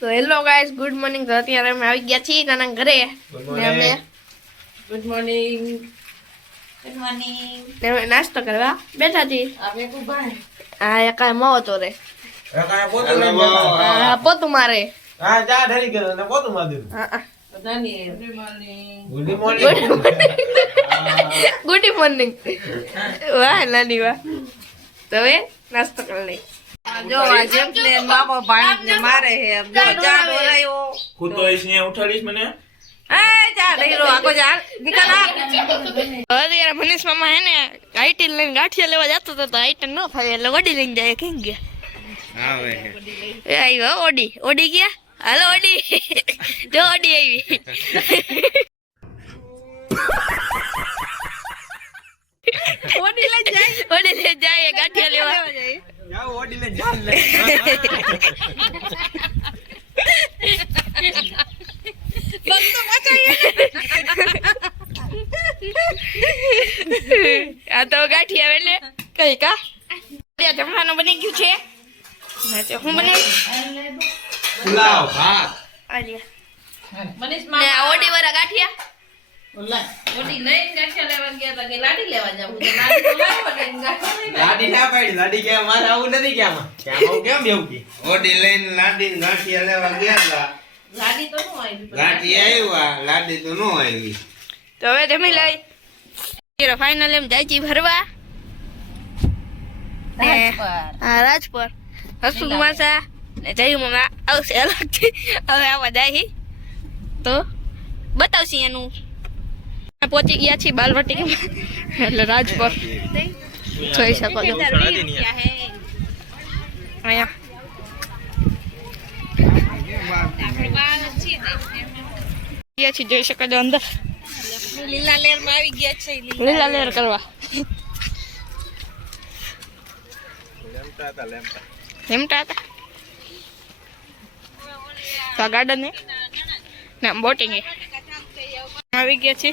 તો hello guys, good morning. તો અત્યારે અમે આવી ગયા છીએ નાના ઘરે. Good morning. નાસ્તો કરવા બેઠા છીએ. હા એકા માવો તો રે પોતું મારે. હા ચા ઢરી ગયો ને પોતું માર દીધું. હા ગુડ મોર્નિંગ. Good morning. વાહ નાની વાહ. તો હવે નાસ્તો કરી લઈ. જો આ જેમને મામો ભાણેજને મારે હે જો ચા ઢોરાયો ખુદ તો इसने ઉઠાડીશ મને. એ ચા ઢેરો આખો જા નિકાલ આ અત્યારે મનીષ મામા હે ને આઈટી લઈને ગાંઠિયા લેવા જતો હતો તો આઈટી ન ફાવે એટલે ઓડી લઈને જાય. કેમ ગયા? આવે એ આવ્યો ઓડી. ઓડી ગયા. હાલો ઓડી. જો ઓડી આવી. ઓડી લઈ જાય ઓડી લઈ જાય ગાંઠિયા લેવા. જાવ ઓડી લે જાન લે. બંતો મચાઈ આ તો ગાંઠિયા એટલે કઈ કા જમવાનું બની ગયું છે. હું બનાવું પુલાવ ભાત. મનીષ ને આ ઓડી વાળા ગાંઠિયા. ઓડી લઈને ગાંઠિયા લેવા ગયા તા કે લાડી લેવા જાવું તો લાડી તો લાવ્યો ને ગાંઠિયા લાડી ના પાડી. લાડી કે મારે આવું નથી કે આમાં કેમ એવું કે ઓડી લઈને લાડી ગાંઠિયા લેવા ગયા હતા. લાડી તો નો આવી ગાંઠી આવ્યા લાડી તો નો આવી. તો હવે જમી લઈ. ફાઇનલ એમ જાય છે ભરવા હા રાજપર હસુ માસા ને જયું મમ્મા આવશે અલગથી. હવે આવા જાય તો બતાવશી એનું. પહોંચી ગયા છીએ બાલવાટી એટલે રાજપર જોઈ શકો છો અહીંયા. જોઈ શકો છો અંદર લીલા લેર માં આવી ગયા છે લીલા લહેર કરવા. લેમટા હતા તો આ ગાર્ડન ને ના બોટિંગ આવી ગયા છે.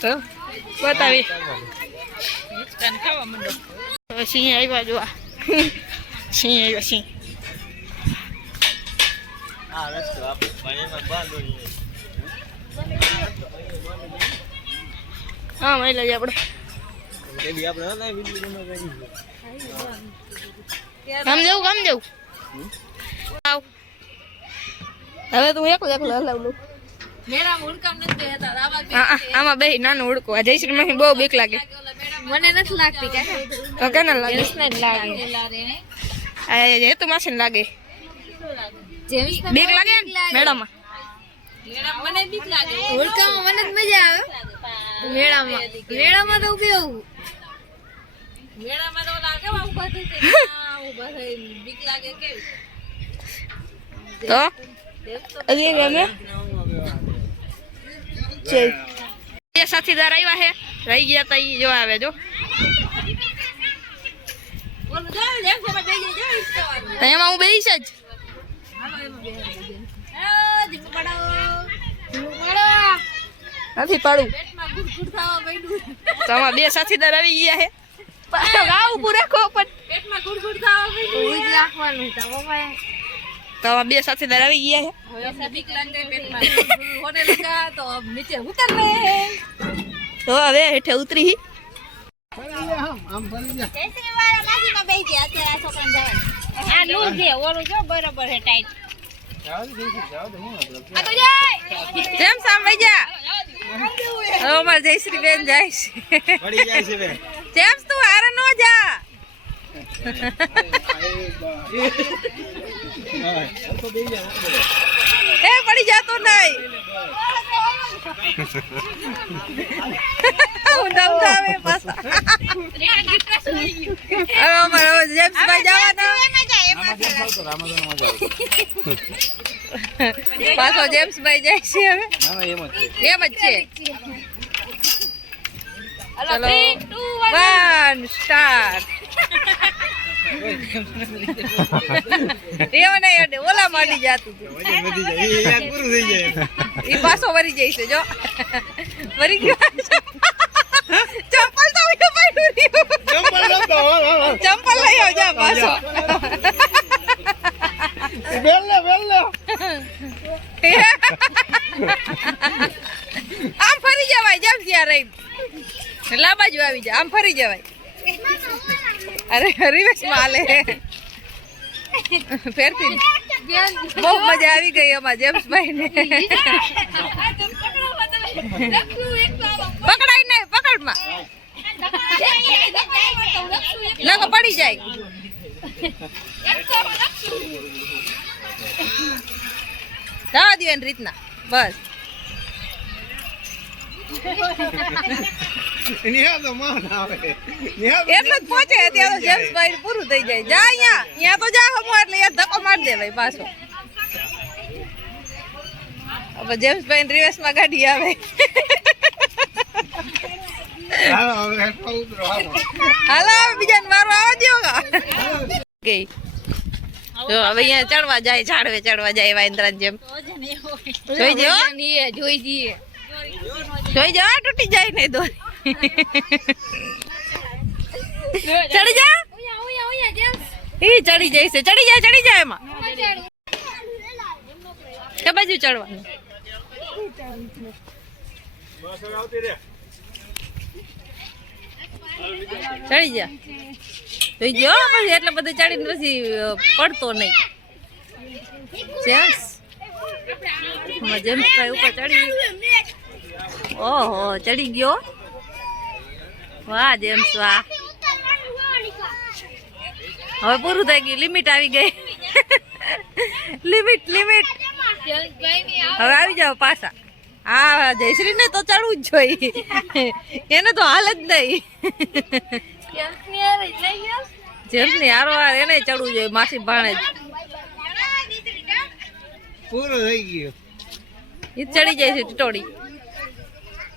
તો બતાવી સિંહ આવ્યા જોવા. સિંહ આવ્યો સિંહ. આ રસ્તો આપણે પાણીમાં બાંધો હા મળી લઈએ આપણે. એલી આપણે ના વિડિયો માં કરી કામ જવું આવ. હવે તું એકલો હલાવલું. મેરા મુડકામ નથી બેહતા આવા બે આમાં બે નાનો ઉડકો. આ જયશ્રી માં બહુ બીક લાગે. મને નથી લાગતી કાકા તો કેને લાગે? લાગે આ હેતુ માસી લાગે. જેવી બીક લાગે ને મેળામાં. મને બીક લાગે મુડકામાં મને જ મજા આવે મેળામાં તો કેવું મેળામાં તો લાગે ઉભા થઈ બીક લાગે કેવી તો અલી ગમે છે. એ સાથીદાર આવ્યા છે રહી ગયા તા ઈ જો આવે જો. બોલ જો લેમ સે બેહી જાય તો એમાં હું બેહીશ જ. નથી પાડું પેટમાં ગુડગુડ થવા માંડ્યું તો આમાં બે સાથીદાર આવી ગયા છે. પાછો ગાવ ઉભું રાખો પણ પેટમાં ગુડગુડ થવા માંડ્યું ઉઈ રાખવાનું તા બાપા તો આમાં બે સાથીદાર આવી ગયા છે. હવે બીક લાગે પેટમાં હોને લગા તો નીચે ઉતર રે તો હવે હેઠે ઉતરી આ નું છે ઓલું જો બરોબર હે ટાઈટ જેમ સામ વૈજા. હવે અમાર જયશ્રી બેન જાય છે. પડી જાય છે બે. જેમ તું હારે નો જા. એ પડી જાતો નહીં. ઊંધા આવે પાછા. હવે અમારે જેમ્સભાઈ જવાના. પાછો જેમ્સભાઈ જાય છે હવે. એમ જ છે. ચલો 1 સ્ટાર્ટ. એવો નહીં અડે ઓલા માંડી જાતું વજન વધી જાય. એ યાદ પૂરું થઈ જાય. ઈ પાછો વરી જાય છે જો વરી ગયો ચપ્પલ તો ઉડો પડ્યું ચપ્પલ ચંપલ લઈ આવજો પાછો. આમ ફરી જવાય જેમ ત્યાં રહી લા બાજુ આવી જાય આમ ફરી જવાય. અરે રિવેશ માં હાલે ફેરથી બહુ મજા આવી ગઈ અમાર જેમ્સભાઈ ને. પકડાય ને પકડમાં નકો પડી જાય. જવા દો એની રીતના બસ. એટલું જ પહોંચે ત્યાં તો જેમ્સભાઈ પૂરું થઈ જાય. જા અહીંયા તો જા હમો એટલે યાર ધક્કો મારી દે ભાઈ પાછો. હવે જેમ્સભાઈ રિવર્સ માં ગાડી આવે. હાલો બીજાને મારો આવવા દો. ગઈ જો હવે અહીંયા ચડવા જાય ઝાડવે ચડવા જાય વાંદરા જેમ. જોઈ જો જોઈ જા તૂટી જાય નહીં દોરી. ચડી જા ઈ ચડી જાય છે ચડી જાય એમાં. કે બાજુ ચડવાનું ચડી જા જોઈ જો પછી એટલે બધું ચડીને પછી પડતો નહીં. જેમ્સભાઈ ઉપર ચડી ઓહો ચડી ગયો. વાહ જેમ્સ વાહ. હવે પૂરું થઈ ગયું લિમિટ આવી ગઈ. લિમિટ હવે આવી જાવ પાછા. હા જયશ્રી ને તો ચડવું જ જોઈએ એને તો હાલ જ નહીં. જેમ્સ ની હારો હાર એને ચડવું જોઈએ માસી ભાણે જ. પૂરું થઈ ગયું. એ ચડી જાય છે ટીટોડી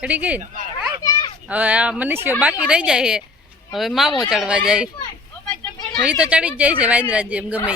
ચડી ગઈ ને. હવે આ મનુષ્યો બાકી રહી જાય છે. હવે મામો ચડવા જાય એ તો ચડી જ જાય છે વાંદરા જેમ ગમે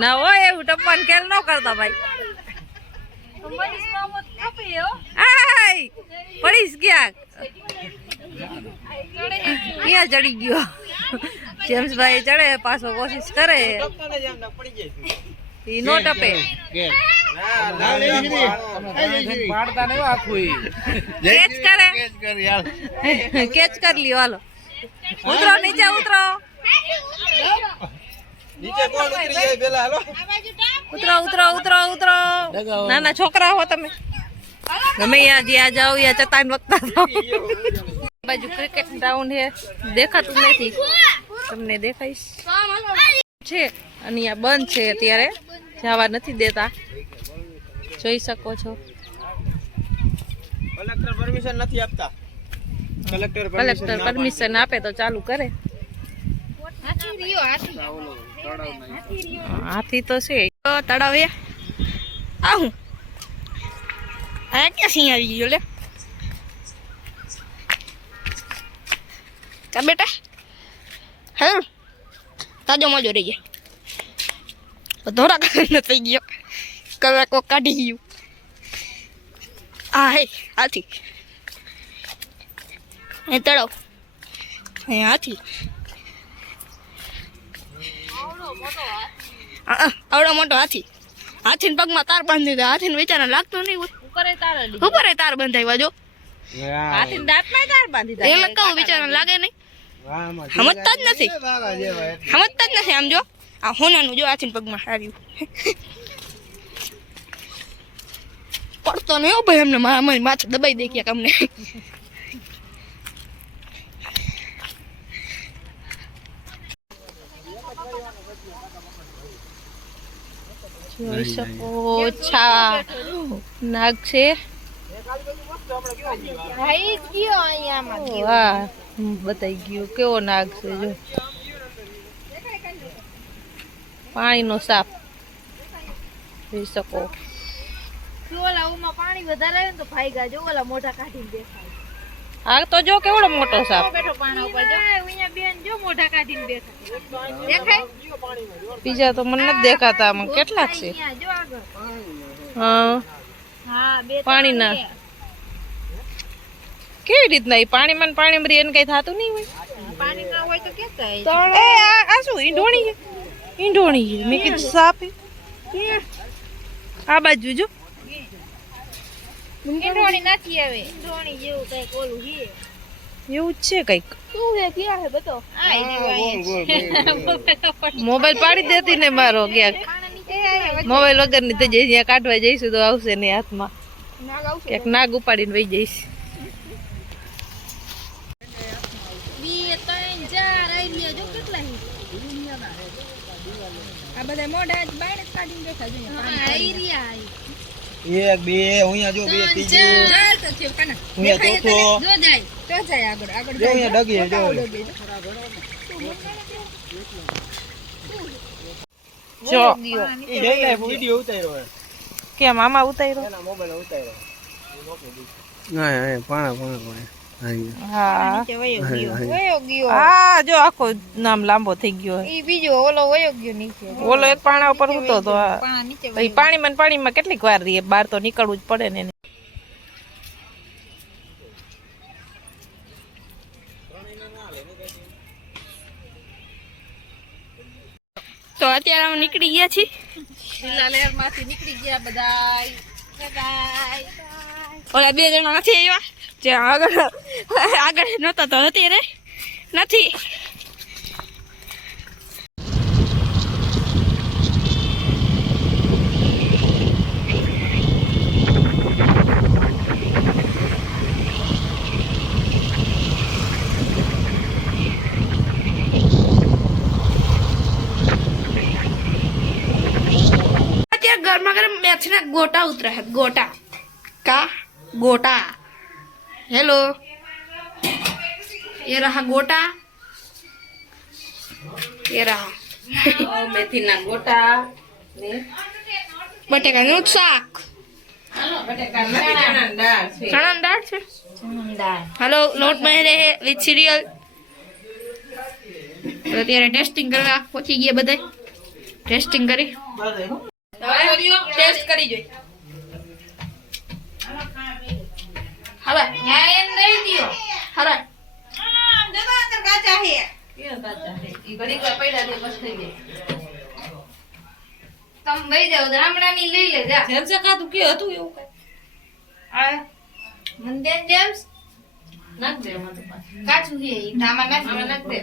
ના હોય એવું ટપ્પાને ખેલ ન કરતા ભાઈ. પડીશ ક્યાંક ક્યાં ચડી ગયો. જેમ્સભાઈ ચડે પાછો કોશિશ કરે ઈ નો ટપે. કેચ કરે કેચ કરી લ્યો હાલો. ઉતરો નીચે ઉતરો ઉતરો. નાના છોકરા હો તમે ગમે જ્યાં જાઓ યા ચતાન વખતા થાઓ. બાજુ ક્રિકેટ ગ્રાઉન્ડ છે દેખાતું નથી તમને દેખાઈશ છે અને અહીંયા બંધ છે અત્યારે જવા નથી દેતા જોઈ શકો છો. કલેક્ટર પરમિશન નથી આપતા. કલેક્ટર પરમિશન આપે તો ચાલુ કરે. હાથી તો છે તળાવ હે. આવું આ ક્યાં સિંહ આવી ગયો લે. કા બેટા હા તાજો મજો રહી ગયા ધોરા કાઢીને થઈ ગયો. કલાકો કાઢી ગયું. આ હે હાથી એ તળાવ એ હાથી આવડો મોટો હાથી. હાથી ને પગમાં તાર બાંધી દીધા. હાથી ને વિચાર લાગતો નહીં ઉપર તાર બંધાવ્યા જો. હાથી ને દાંત માં તાર બાંધી દીધા. એટલે કહું વિચાર લાગે નહીં સમજતા જ નથી આમ જો આ હોનાનું જો હાથી પગમાં હાર્યું પડતો નહીં ભાઈ એમને મારા માથે દબાઈ દે ક્યાંક અમને. જોઈ શકો ઓછા નાગ છે. વાહ બતાઈ ગયું કેવો નાગ છે જો. પાણીનો સાપ જોઈ શકો. પાણી વધારે આવે ને તો ભાઈગા જો ઓલા મોઢા કાઢીને દેખાય. આ તો જો કેવડો મોટો સાપ બેઠો પાણા ઉપર જો અહીંયા બેન જો મોઢા કાઢીને દેખાય. બીજા તો મને નથી દેખાતા. આમાં કેટલાક છે. જો આગળ હા હા બે પાણીના કેવી રીતના ઈ પાણીમાં ને પાણીમાં રહે એને કઈ થતું નહીં હોય પાણી ના હોય તો કેતા એ આ શું ઈંઢોણી છે ઈંઢોણી છે મેં કીધું સાપ છે. આ બાજુ જો ઈંડોણી નથી આવે ઈંડોણી જેવું કઈક ઓલું છે એવું જ છે કઈક શું છે ક્યાં છે બતો આ મોબાઈલ પાડી દેતી ને મારો ક્યાંક મોબાઈલ વગર ની થઈ જઈશ ત્યાં કાઢવા જઈશું તો આવશે ને હાથમાં ક્યાંક નાગ ઉપાડીને વહી જઈશ આ બધા મોઢા જ બાર કાઢીને બેઠા જોઈએ એક બે અહીંયા જો બે ત્રીજું અહીંયા ચોથો જો જાય આગળ આગળ જો અહીંયા ડગી જો જો એ જઈ લે વિડિયો ઉતાર્યો કેમ આમાં ઉતાર્યો એના મોબાઈલ ઉતાર્યો હા પાણા હા વયો ગયો હા જો આખો નામ લાંબો થઈ ગયો ઈ બીજો ઓલો વયો ગયો નીચે ઓલો એક પાણા ઉપર ઉતો તો આ. પાણા નીચે તો ઈ પાણીમાં ને પાણીમાં કેટલીક વાર રહીએ બહાર તો નીકળવું જ પડે ને એને. તો અત્યારે અમે નીકળી ગયા છીએ શિલાલેર માંથી નીકળી ગયા બધાય ઓલા બે જણા નથી આવ્યા જે આગળ આગળ નહોતા તો અત્યારે નથી અત્યારે ગરમા ગરમ મેથના ગોટા ઉતરા है गोटा का गोटा हेलो ये रहा गोटा ये रहा મેથીના ગોટા ને બટેકાનું શાક ચણાની દાળ છે ચણાની દાળ છે हेलो नोट में रहे विथ सीरियल તો અત્યારે ટેસ્ટિંગ કરવા પહોંચી ગયા બધા ટેસ્ટિંગ કરી ટેસ્ટ કરી જોઈ હવે ન્યાય એમ દઈ દિયો હવે કાચા હે ઈ ઘડી વાર પડ્યા દે બસ થઈ જાય તમે લઈ જાઓ ગામડાની લઈ લે જા જેમ છે ખાતું કે હતું એવું કઈ આ મંદિર જેમ્સ નાખ દે એમાં તો પાછું કાચું છે ઈ તામાં નાખ આમાં નાખ દે